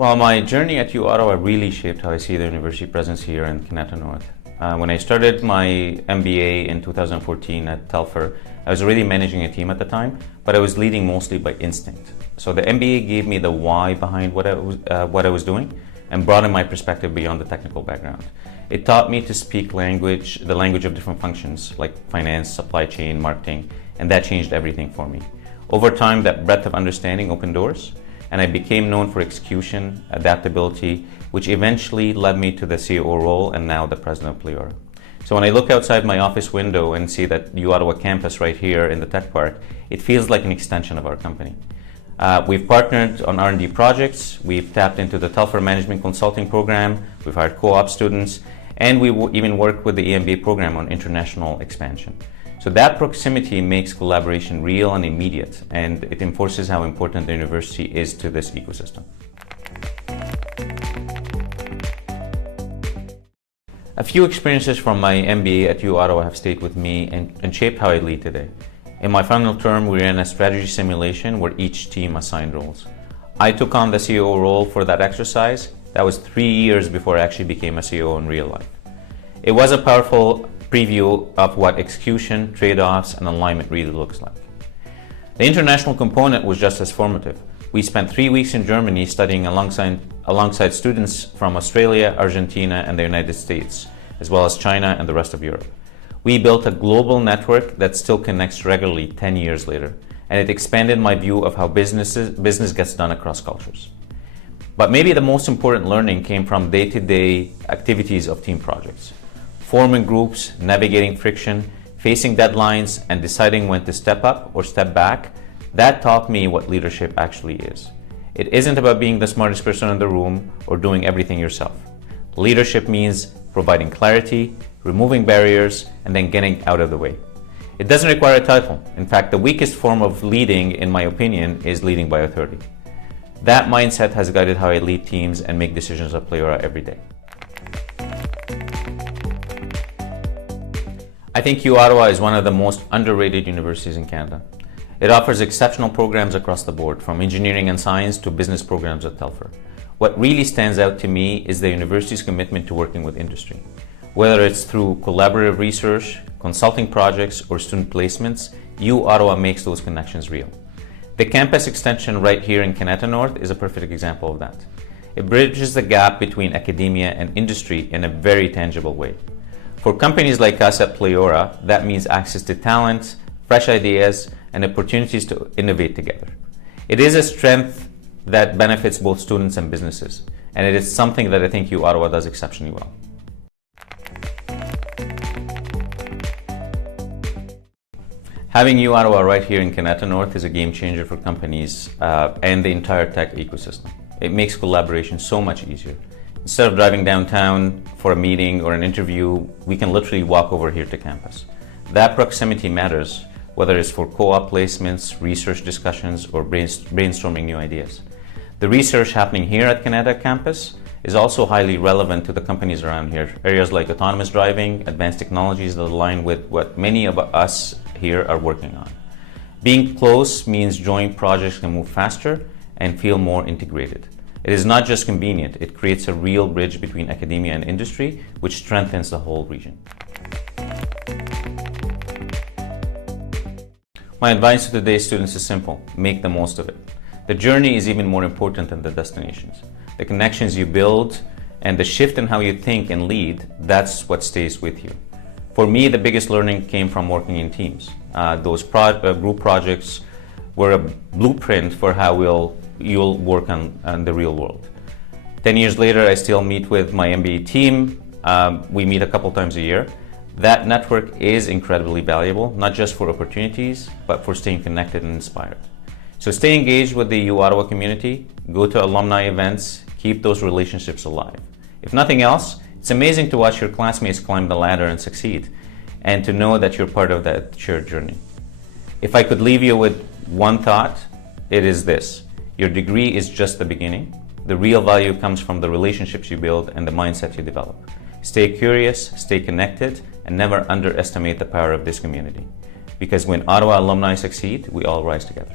Well, my journey at uOttawa really shaped how I see the university presence here in Kanata-Nord. When I started my MBA in 2014 at Telfer, I was already managing a team at the time, but I was leading mostly by instinct. So the MBA gave me the why behind what I was doing and broadened my perspective beyond the technical background. It taught me to speak the language of different functions like finance, supply chain, marketing, and that changed everything for me. Over time, that breadth of understanding opened doors, and I became known for execution, adaptability, which eventually led me to the COO role and now the president of Pleora. So when I look outside my office window and see that uOttawa campus right here in the tech park, it feels like an extension of our company. We've partnered on R&D projects, we've tapped into the Telfer Management Consulting Program, we've hired co-op students, and we even worked with the EMBA program on international expansion. So that proximity makes collaboration real and immediate, and it enforces how important the university is to this ecosystem. A few experiences from my MBA at uOttawa have stayed with me and shaped how I lead today. In my final term, we ran a strategy simulation where each team assigned roles. I took on the COO role for that exercise. That was 3 years before I actually became a COO in real life. It was a powerful preview of what execution, trade-offs, and alignment really looks like. The international component was just as formative. We spent 3 weeks in Germany studying alongside students from Australia, Argentina, and the United States, as well as China and the rest of Europe. We built a global network that still connects regularly 10 years later, and it expanded my view of how business gets done across cultures. But maybe the most important learning came from day-to-day activities of team projects. Forming groups, navigating friction, facing deadlines, and deciding when to step up or step back, that taught me what leadership actually is. It isn't about being the smartest person in the room or doing everything yourself. Leadership means providing clarity, removing barriers, and then getting out of the way. It doesn't require a title. In fact, the weakest form of leading, in my opinion, is leading by authority. That mindset has guided how I lead teams and make decisions at Pleora every day. I think uOttawa is one of the most underrated universities in Canada. It offers exceptional programs across the board, from engineering and science to business programs at Telfer. What really stands out to me is the university's commitment to working with industry. Whether it's through collaborative research, consulting projects, or student placements, uOttawa makes those connections real. The campus extension right here in Kanata-Nord is a perfect example of that. It bridges the gap between academia and industry in a very tangible way. For companies like us at Pleora, that means access to talent, fresh ideas, and opportunities to innovate together. It is a strength that benefits both students and businesses, and it is something that I think uOttawa does exceptionally well. Having uOttawa right here in Kanata-Nord is a game changer for companies and the entire tech ecosystem. It makes collaboration so much easier. Instead of driving downtown for a meeting or an interview, we can literally walk over here to campus. That proximity matters, whether it's for co-op placements, research discussions, or brainstorming new ideas. The research happening here at Kanata campus is also highly relevant to the companies around here. Areas like autonomous driving, advanced technologies that align with what many of us here are working on. Being close means joint projects can move faster and feel more integrated. It is not just convenient, it creates a real bridge between academia and industry, which strengthens the whole region. My advice to today's students is simple: make the most of it. The journey is even more important than the destinations. The connections you build and the shift in how you think and lead, that's what stays with you. For me, the biggest learning came from working in teams. Those group projects were a blueprint for how you'll work on the real world. 10 years later, I still meet with my MBA team. We meet a couple times a year. That network is incredibly valuable, not just for opportunities, but for staying connected and inspired. So stay engaged with the uOttawa community, go to alumni events, keep those relationships alive. If nothing else, It's amazing to watch your classmates climb the ladder and succeed, and to know that you're part of that shared journey. If I could leave you with one thought, it is this: your degree is just the beginning. The real value comes from the relationships you build and the mindset you develop. Stay curious, stay connected, and never underestimate the power of this community. Because when Ottawa alumni succeed, we all rise together.